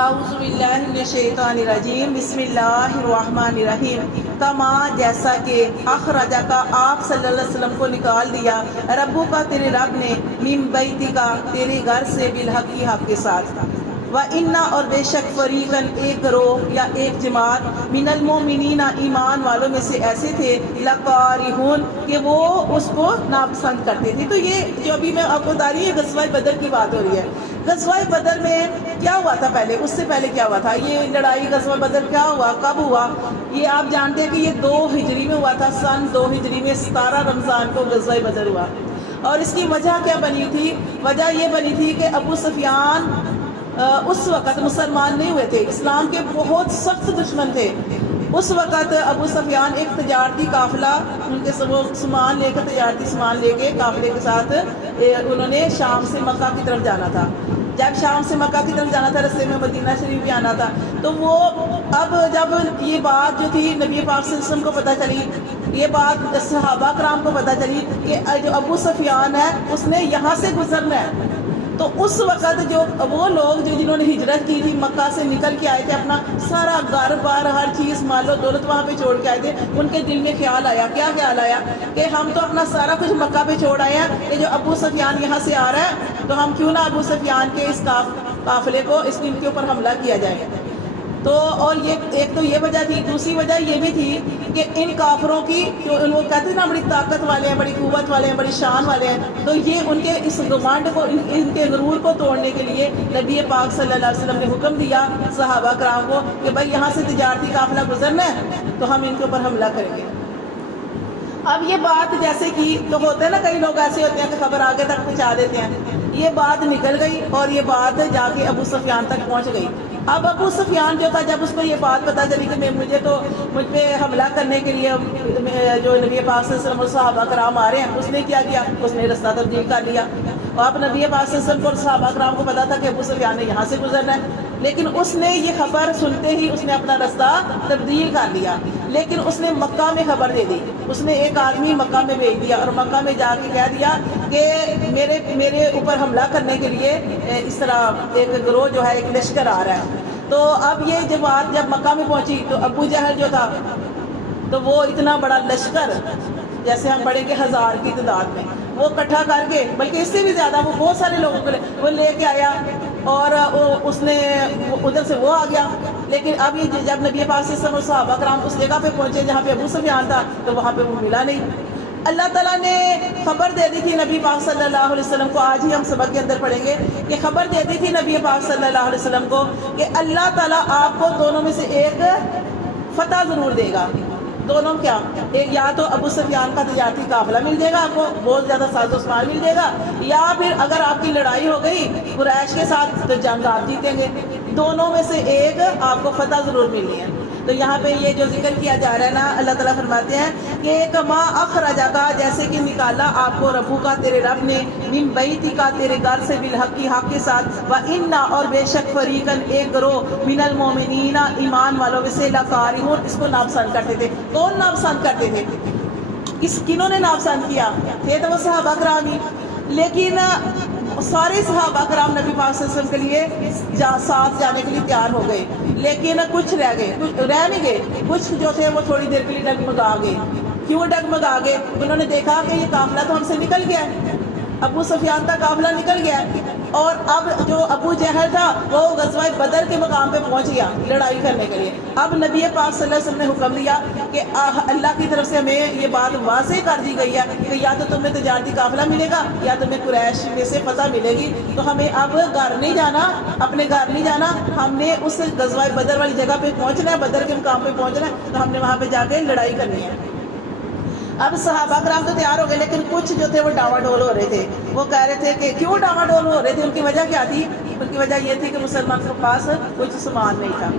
اعوذ باللہ من الشیطان الرجیم، بسم اللہ الرحمن الرحیم۔ کما جیسا کہ اخرجہ کا آپ صلی اللہ علیہ وسلم کو نکال دیا، ربو کا تیرے رب نے، من بیتی کا تیرے گھر سے، بالحق کی حق کے ساتھ، وَإِنَّا اور بے شک فریقاً ایک گروہ یا ایک جماعت، من المؤمنین ایمان والوں میں سے ایسے تھے، لَقَارِحُونَ کہ وہ اس کو ناپسند کرتے تھے۔ تو یہ جو ابھی میں آپ کو بتا رہی ہے غزوہ بدر کی بات ہو رہی ہے۔ غزوہ بدر میں کیا ہوا تھا پہلے، اس سے پہلے کیا ہوا تھا؟ یہ لڑائی غزوہ بدر کیا ہوا، کب ہوا؟ یہ آپ جانتے ہیں کہ یہ 2 ہجری میں ہوا تھا، سن 2 ہجری میں 17 رمضان کو غزوہ بدر ہوا۔ اور اس کی وجہ کیا بنی تھی؟ وجہ یہ بنی تھی کہ ابو سفیان اس وقت مسلمان نہیں ہوئے تھے، اسلام کے بہت سخت دشمن تھے۔ اس وقت ابو سفیان ایک تجارتی قافلہ، ان کے سامان لے کر، تجارتی سامان لے کے قافلے کے ساتھ انہوں نے شام سے مکہ کی طرف جانا تھا۔ جب شام سے مکہ کی طرف جانا تھا، رستے میں مدینہ شریف بھی آنا تھا، تو وہ اب جب یہ بات جو تھی نبی پاک صلی اللہ علیہ وسلم کو پتہ چلی، یہ بات صحابہ کرام کو پتہ چلی کہ جو ابو سفیان ہے اس نے یہاں سے گزرنا ہے، تو اس وقت جو وہ لوگ جنہوں نے ہجرت کی تھی، مکہ سے نکل کے آئے تھے، اپنا سارا گھر بار ہر چیز مال و دولت وہاں پہ چھوڑ کے آئے تھے، ان کے دل میں خیال آیا، کیا خیال آیا کہ ہم تو اپنا سارا کچھ مکہ پہ چھوڑ آئے ہیں، کہ جو ابو سفیان یہاں سے آ رہا ہے تو ہم کیوں نہ ابو سفیان کے اس قافلے کو، اس کے اوپر حملہ کیا جائے۔ تو اور یہ ایک تو یہ وجہ تھی، دوسری وجہ یہ بھی تھی کہ ان کافروں کی جو وہ کہتے ہیں نا بڑی طاقت والے ہیں، بڑی قوت والے ہیں، بڑی شان والے ہیں، تو یہ ان کے اس گمانڈ کو، ان کے غرور کو توڑنے کے لیے نبی پاک صلی اللہ علیہ وسلم نے حکم دیا صحابہ کرام کو کہ بھائی یہاں سے تجارتی قافلہ گزرنا ہے تو ہم ان کے اوپر حملہ کریں گے۔ اب یہ بات جیسے کہ تو ہوتے ہیں نا، کئی لوگ ایسے ہوتے ہیں کہ خبر آگے تک پہنچا دیتے ہیں، یہ بات نکل گئی اور یہ بات جا کے ابو سفیان تک پہنچ گئی۔ اب ابو سفیان جو تھا، جب اس کو یہ بات پتہ چلی کہ مجھ پہ حملہ کرنے کے لیے جو نبی پاک صلی اللہ علیہ وسلم اور صحابہ کرام آ رہے ہیں، اس نے کیا کیا؟ اس نے رستہ تبدیل کر لیا۔ اور اب نبی پاک صلی اللہ علیہ وسلم اور صحابہ کرام کو پتا تھا کہ ابو سفیان نے یہاں سے گزرنا ہے، لیکن اس نے یہ خبر سنتے ہی اس نے اپنا رستہ تبدیل کر لیا، لیکن اس نے مکہ میں خبر دے دی۔ اس نے ایک آدمی مکہ میں بھیج دیا اور مکہ میں جا کے کہہ دیا کہ میرے اوپر حملہ کرنے کے لیے اس طرح ایک گروہ جو ہے، ایک لشکر آ رہا ہے۔ تو اب یہ بات جب مکہ میں پہنچی تو ابو جہل جو تھا، تو وہ اتنا بڑا لشکر، جیسے ہم پڑھیں گے 1000 کی تعداد میں، وہ اکٹھا کر کے، بلکہ اس سے بھی زیادہ، وہ بہت سارے لوگوں کو وہ لے کے آیا اور اس نے ادھر سے وہ آ گیا۔ لیکن اب یہ جب نبی پاک صلی اللہ علیہ وسلم اور صحابہ کرام اس جگہ پہ پہنچے جہاں پہ ابو سفیان تھا، تو وہاں پہ وہ ملا نہیں۔ اللہ تعالیٰ نے خبر دے دی تھی نبی پاک صلی اللہ علیہ وسلم کو، آج ہی ہم سبق کے اندر پڑھیں گے کہ خبر دے دی تھی نبی پاک صلی اللہ علیہ وسلم کو کہ اللہ تعالیٰ آپ کو دونوں میں سے ایک فتح ضرور دے گا۔ دونوں کیا؟ ایک یا تو ابو سفیان کا تجارتی قافلہ مل جائے گا، آپ کو بہت زیادہ ساز و سامان مل جائے گا، یا پھر اگر آپ کی لڑائی ہو گئی قریش کے ساتھ تو جنگ آپ جیتیں گے۔ دونوں میں سے ایک آپ کو فتح ضرور ملنی ہے۔ تو یہاں پہ یہ جو ذکر کیا جا رہا ہے نا، اللہ تعالیٰ فرماتے ہیں کہ کما اخرجہ کا، جیسے کہ نکالا آپ کو ربو کا تیرے رب نے، من بیتی کا تیرے گھر سے، بالحق کی حق کے ساتھ، وَإِنَّا اور بے شک فریقاً ایک گروہ، من المؤمنین ایمان والوں میں سے، لَقَارِحُونَ اس کو ناپسند کرتے تھے۔ کون ناپسند کرتے تھے؟ کنہوں نے ناپسند کیا؟ تھے تو وہ صحابہ کرام ہی، لیکن سارے صحابہ کرام نبی پاک صلی اللہ علیہ وسلم کے لیے ساتھ جانے کے لیے تیار ہو گئے، لیکن کچھ رہ نہیں گئے، کچھ جو تھے وہ تھوڑی دیر کے لیے ڈگمگا گئے۔ کیوں ڈگمگا گئے؟ انہوں نے دیکھا کہ یہ قافلہ تو ہم سے نکل گیا ہے، ابو سفیان کا قافلہ نکل گیا ہے، اور اب جو ابو جہل تھا وہ غزوہ بدر کے مقام پہ پہنچ گیا لڑائی کرنے کے لیے۔ اب نبی پاک صلی اللہ علیہ وسلم نے حکم دیا کہ اللہ کی طرف سے ہمیں یہ بات واضح کر دی گئی ہے کہ یا تو تمہیں تجارتی قافلہ ملے گا یا تمہیں قریش میں سے فتح ملے گی، تو ہمیں اب گھر نہیں جانا، اپنے گھر نہیں جانا، ہم نے اس غزوہ بدر والی جگہ پہ پہنچنا ہے، بدر کے مقام پہ پہنچنا ہے، تو ہم نے وہاں پہ جا کے لڑائی کرنی ہے۔ اب صحابہ کرام تو تیار ہو گئے، لیکن کچھ جو تھے وہ ڈاوا ڈول ہو رہے تھے۔ وہ کہہ رہے تھے کہ کیوں ڈاوا ڈول ہو رہے تھے؟ ان کی وجہ کیا تھی؟ ان کی وجہ یہ تھی کہ مسلمان کے پاس کچھ سامان نہیں تھا،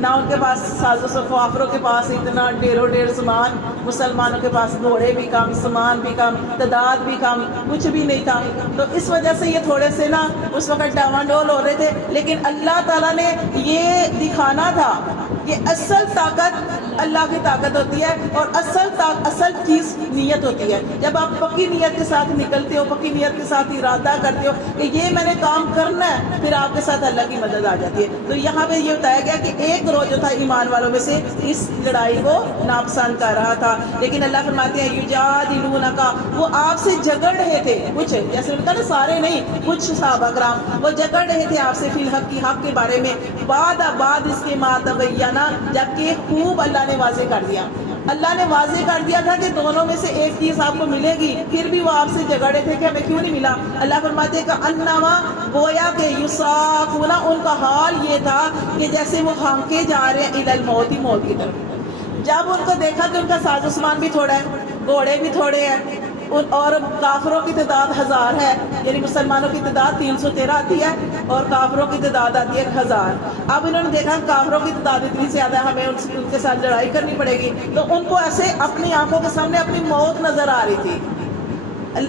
نہ ان کے پاس ساز و کافروں کے پاس اتنا ڈھیر سامان، مسلمانوں کے پاس گھوڑے بھی کم، سامان بھی کم، تعداد بھی کم، کچھ بھی نہیں تھا۔ تو اس وجہ سے یہ تھوڑے سے نا اس وقت ڈاواں ڈول ہو رہے تھے، لیکن اللہ تعالیٰ نے یہ دکھانا تھا یہ اصل طاقت اللہ کی طاقت ہوتی ہے، اور اصل چیز نیت ہوتی ہے. جب آپ پکی نیت کے ساتھ نکلتے ہو، پکی نیت کے ساتھ ارادہ کرتے ہو کہ یہ میں نے کام کرنا ہے، پھر آپ کے ساتھ اللہ کی مدد آ جاتی ہے. تو یہاں پہ یہ بتایا گیا کہ ایک گروہ جو تھا ایمان والوں میں سے اس لڑائی کو ناپسند کر رہا تھا، لیکن اللہ فرماتے ہیں یجادلونک، وہ آپ سے جھگڑ رہے تھے. کچھ جیسے ان کا نا سارے نہیں، کچھ صحابہ کرام وہ جھگڑ رہے تھے آپ سے فی الحق کی حق کے بارے میں، بعد اس کے ما تبینا، جبکہ خوب اللہ نے واضح کر دیا. اللہ نے واضح کر دیا تھا کہ دونوں میں سے ایک چیز آپ کو ملے گی، پھر بھی وہ آپ سے جھگڑے تھے کہ ہمیں کیوں نہیں ملا. اللہ فرماتے کہ انما، گویا کہ یساقون، ان کا حال یہ تھا کہ جیسے وہ ہانکے جا رہے ہیں الی الموت، موت کی طرف. جب ان کو دیکھا کہ ان کا ساز و سامان بھی تھوڑا ہے، گھوڑے بھی تھوڑے ہیں، اور کافروں کی تعداد 1000 ہے، یعنی مسلمانوں کی تعداد 313 آتی ہے اور کافروں کی تعداد آتی ہے 1000. اب انہوں نے دیکھا کافروں کی تعداد اتنی زیادہ ہے، ہمیں ان کے ساتھ لڑائی کرنی پڑے گی، تو ان کو ایسے اپنی آنکھوں کے سامنے اپنی موت نظر آ رہی تھی.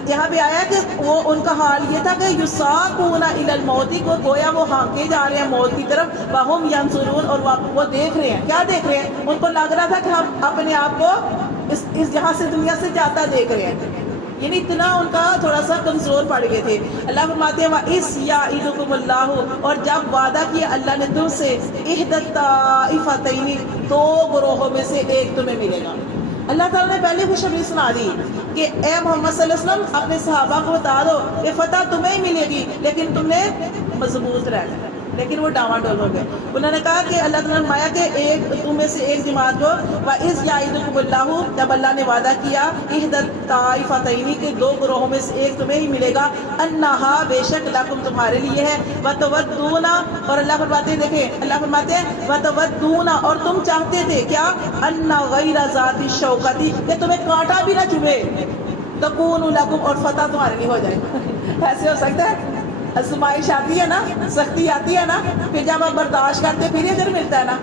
یہاں پہ آیا کہ وہ ان کا حال یہ تھا کہ یساقون الی الموت، کو گویا وہ ہانکے جا رہے ہیں موت کی طرف، وہم ینظرون، اور وہ دیکھ رہے ہیں. کیا دیکھ رہے ہیں؟ ان کو لگ رہا تھا کہ ہم اپنے آپ کو اس جہاں سے دنیا سے جاتا دیکھ رہے ہیں، یعنی اتنا ان کا تھوڑا سا کمزور پڑ گئے تھے. اللہ فرماتے ہیں وَإِذْ يَعِدُكُمُ اللَّهُ، اور جب وعدہ کیا اللہ نے تم سے، اِحْدَى الطَّائِفَتَيْنِ، دو گروہوں میں سے ایک تمہیں ملے گا. اللہ تعالیٰ نے پہلے خوشخبری سنا دی کہ اے محمد صلی اللہ علیہ وسلم اپنے صحابہ کو بتا دو کہ فتح تمہیں ہی ملے گی، لیکن تم نے مضبوط رہنا. لیکن وہ ڈاواں ڈول ہو گئے. انہوں نے کہا کہ اللہ تعالیٰ نے فرمایا کہ ایک تم میں سے ایک جماعت کو، وَإِذْ يَعِدُكُمُ اللَّهُ، جب اللہ نے وعدہ کیا، اِحْدَى الطَّائِفَتَيْنِ، کے دو گروہوں میں سے ایک تمہیں ہی ملے گا، أَنَّهَا، بے شک لَكُمْ تمہارے لیے ہے، وَتَوَدُّونَ، اور اللہ فرماتے ہیں، دیکھیں اللہ فرماتے ہیں وَتَوَدُّونَ، اور تم چاہتے تھے کیا، أَنَّ غَيْرَ ذَاتِ الشَّوْكَةِ، کہ تمہیں کانٹا بھی نہ چبھے، تَكُونُ لَكُمْ، اور فتح تمہارے لیے ہو جائے. ایسے ہو سکتا ہے؟ آزمائش آتی ہے نا، سختی آتی ہے نا، پھر جب آپ برداشت کرتے پھر اجر ملتا ہے نا.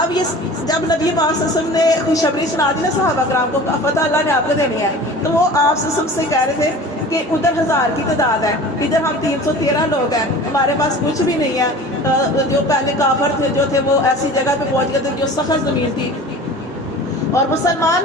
اب یہ جب نبی پاک صلی اللہ علیہ وسلم نے خوشخبری سنا دی نا صحابہ کرام کو، فتح اللہ نے آپ کو دینی ہے، تو وہ آپ صلی اللہ علیہ وسلم سے کہہ رہے تھے کہ ادھر 1000 کی تعداد ہے، ادھر ہم 313 لوگ ہیں، ہمارے پاس کچھ بھی نہیں ہے. جو پہلے کافر تھے جو تھے وہ ایسی جگہ پہ پہنچ گئے تھے جو سخت زمین تھی، اور مسلمان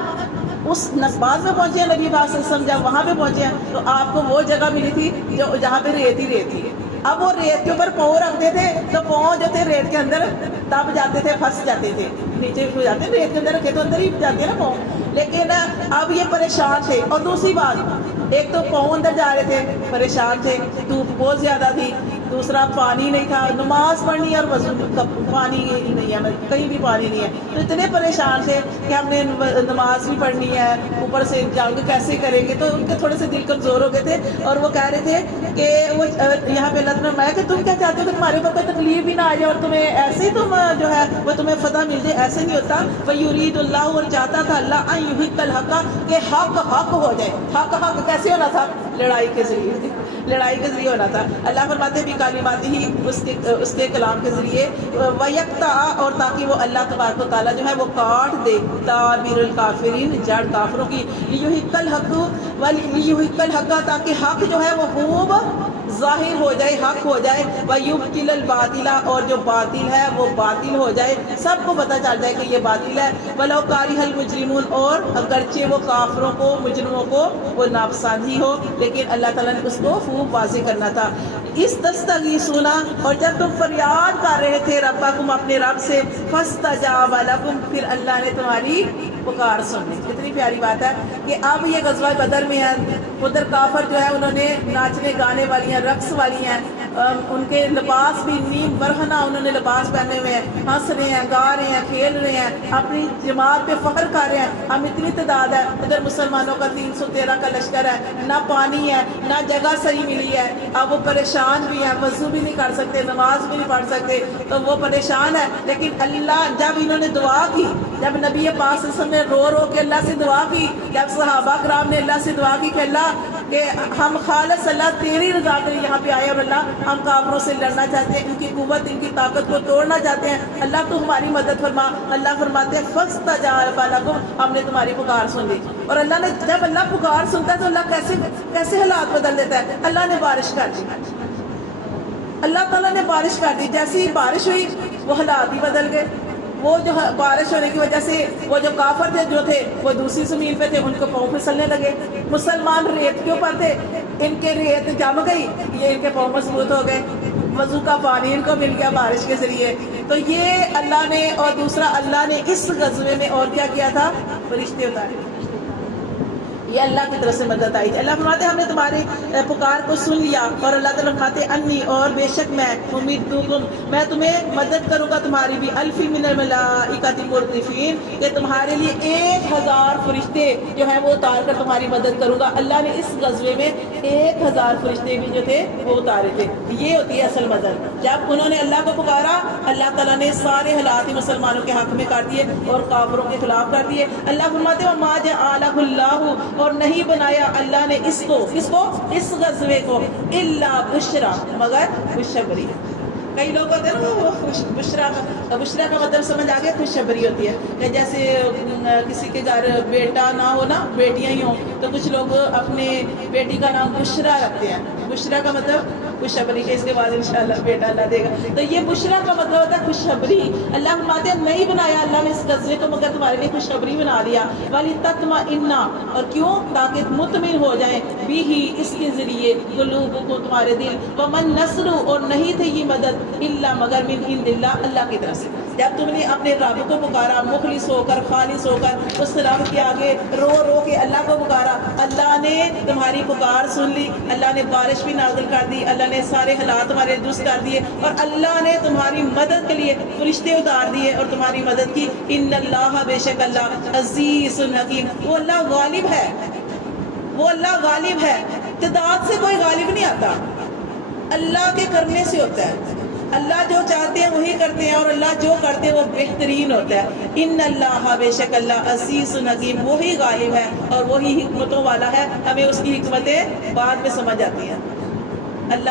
اس نسبات میں پہنچے ہیں. نبی پاک صلی اللہ علیہ وسلم جب وہاں پہ پہنچے ہیں تو آپ کو وہ جگہ ملی تھی جو جہاں پہ ریت ہی ریت تھی. اب وہ ریت کے اوپر پاؤں رکھتے تھے تو پاؤں جو تھے ریت کے اندر دب جاتے تھے، پھنس جاتے تھے، نیچے ہو جاتے ہیں، ریت کے اندر رکھے تو اندر ہی جاتے ہیں نا پاؤں. لیکن اب یہ پریشان تھے. اور دوسری بات، ایک تو پاؤں اندر جا رہے تھے، پریشان تھے، دھوپ بہت زیادہ تھی، دوسرا پانی نہیں تھا، نماز پڑھنی اور وضو، پانی نہیں ہے، کہیں بھی پانی نہیں ہے. تو اتنے پریشان تھے کہ ہم نے نماز بھی پڑھنی ہے، اوپر سے جنگ کیسے کریں گے. تو ان کے تھوڑے سے دل کمزور ہو گئے تھے، اور وہ کہہ رہے تھے کہ وہ یہاں پہ اللہ نے فرمایا کہ تم کیا چاہتے ہو کہ تمہارے اوپر کوئی تکلیف بھی نہ آ جائے اور تمہیں ایسے ہی تم جو ہے وہ تمہیں فتح مل جائے. ایسے نہیں ہوتا. وَيُرِيدُ اللَّهُ، اور چاہتا تھا اللہ أَن يُحِقَّ الْحَقَّ، کہ حق ہو جائے. حق کیسے ہونا تھا؟ لڑائی کے ذریعے، لڑائی کے ذریعے ہونا تھا. اللہ فرماتے بھی کلمات ہی، اس کے کلام کے ذریعے، وَيَقْطَعَ، اور تاکہ وہ اللہ تبارک و تعالیٰ جو ہے وہ کاٹ دے دابر الکافرین، جڑ کافروں کی. لِيُحِقَّ الْحَقَّ وَلِيُحِقَّ الْحَقَّ، تاکہ حق جو ہے وہ خوب ظاہر ہو جائے، حق ہو جائے. وَيُبْطِلَ الْبَاطِلَ، اور جو باطل ہے وہ باطل ہو جائے، سب کو پتہ چل جائے کہ یہ باطل ہے. وَلَوْ كَرِهَ الْمُجْرِمُونَ، اور اگرچہ وہ کافروں کو، مجرموں کو وہ ناپسند ہی ہو، لیکن اللہ تعالیٰ نے اس کو خوب واضح کرنا تھا. اس تستغیثون، اور جب تم فریاد کر رہے تھے ربکم، اپنے رب سے، فاستجاب لکم، پھر اللہ نے تمہاری پکار سن لی. کتنی پیاری بات ہے کہ اب یہ غزوہ بدر میں ہے، ادھر کافر جو ہے انہوں نے ناچنے گانے والی ہیں، رقص والی ہیں، ان کے لباس بھی نیم برہنہ انہوں نے لباس پہنے ہوئے ہیں، ہنس رہے ہیں، گا رہے ہیں، کھیل رہے ہیں، اپنی جماعت پہ فخر کر رہے ہیں. ہم اتنی تعداد ہے، ادھر مسلمانوں کا 313 کا لشکر ہے، نہ پانی ہے، نہ جگہ صحیح ملی ہے. اب وہ پریشان بھی ہیں، وضو بھی نہیں کر سکتے، نماز بھی نہیں پڑھ سکتے، تو وہ پریشان ہے. لیکن اللہ، جب انہوں نے دعا کی، جب نبی پاک صلی اللہ علیہ وسلم نے رو رو کے اللہ سے دعا کی، جب صحابہ کرام نے اللہ سے دعا کی کہ اللہ، کہ ہم خالص اللہ تیری رضا کے لیے یہاں پہ آئے، اور اللہ ہم کافروں سے لڑنا چاہتے ہیں، ان کی قوت، ان کی طاقت کو توڑنا چاہتے ہیں، اللہ تو ہماری مدد فرما. اللہ فرماتے ہیں فاستجاب لکم، ہم نے تمہاری پکار سن لی. اور اللہ نے، جب اللہ پکار سنتا ہے تو اللہ کیسے حالات بدل دیتا ہے. اللہ نے بارش کر دی، اللہ تعالیٰ نے بارش کر دی، جیسی ہی بارش ہوئی وہ حالات ہی بدل گئے. وہ جو بارش ہونے کی وجہ سے وہ جو کافر تھے جو تھے وہ دوسری زمین پہ تھے، ان کو پاؤں پھسلنے لگے. مسلمان ریت کے اوپر تھے، ان کے ریت جم گئی، یہ ان کے پاؤں مضبوط ہو گئے. وضو کا پانی ان کو مل گیا بارش کے ذریعے. تو یہ اللہ نے، اور دوسرا اللہ نے اس غزوے میں اور کیا کیا تھا؟ فرشتے اتارے. یہ اللہ کی طرف سے مدد آئی تھی. اللہ فرماتے ہم نے تمہاری پکار کو سن لیا، اور اللہ تعالیٰ فرماتے انی، اور بے شک میں امیدکم، میں تمہیں مدد کروں گا تمہاری بھی، الفی من الملائکۃ مردفین، کہ تمہارے لیے 1000 فرشتے جو ہیں وہ اتار کر تمہاری مدد کروں گا. اللہ نے اس غزوے میں 1000 فرشتے بھی جو تھے وہ اتارے تھے. یہ ہوتی ہے اصل مدد. جب انہوں نے اللہ کو پکارا، اللہ تعالیٰ نے سارے حالات ہی مسلمانوں کے حق میں کر دیے اور کافروں کے خلاف کر دیے. اللہ فرماتے ہیں وما جعلہ اللہ، اور نہیں بنایا اللہ نے اس کو، اس غزوے کو، الا بشرا، مگر خوشخبری. کئی لوگ ہوتے ہیں نا وہ بشرا کا مطلب سمجھ آگے خوشخبری ہوتی ہے کہ جیسے کسی کے گھر بیٹا نہ ہو نا، بیٹیاں ہی ہوں، تو کچھ لوگ اپنے بیٹی کا نام بشرا رکھتے ہیں. بشرا کا مطلب خوشخبری، کہ اس کے بعد انشاءاللہ بیٹا اللہ دے گا. تو یہ بشرا کا مطلب ہوتا ہے خوشخبری. اللہ فرماتے ہیں نہیں بنایا اللہ نے اس غزوے کو مگر تمہارے لیے خوشخبری بنا لیا. وَلِتَطْمَئِنَّ، اور کیوں؟ تاکہ مطمئن ہو جائیں، بھی اس کے ذریعے، قلوبکم، تمہارے دل. وَمَن نَصْرُ، اور نہیں تھی یہ مدد، الا مگر من عند اللہ، اللہ کی طرف سے. جب تم نے اپنے رب کو پکارا مخلص ہو کر، خالص ہو کر، اس رب کے آگے رو رو کے اللہ کو پکارا، اللہ نے تمہاری پکار سن لی. اللہ نے بارش بھی نازل کر دی، اللہ نے سارے حالات تمہارے درست کر دیے، اور اللہ نے تمہاری مدد کے لیے فرشتے اتار دیے اور تمہاری مدد کی. ان اللہ، بے شک اللہ، عزیز حکیم، وہ اللہ غالب ہے، وہ اللہ غالب ہے. تعداد سے کوئی غالب نہیں آتا، اللہ کے کرنے سے ہوتا ہے. اللہ جو چاہتے ہیں وہی کرتے ہیں، اور اللہ جو کرتے ہیں وہ بہترین ہوتا ہے. ان اللہ، بے شک اللہ، عزیز حکیم، وہی غالب ہے اور وہی حکمتوں والا ہے. ہمیں اس کی حکمتیں بعد میں سمجھ آتی ہیں. اللہ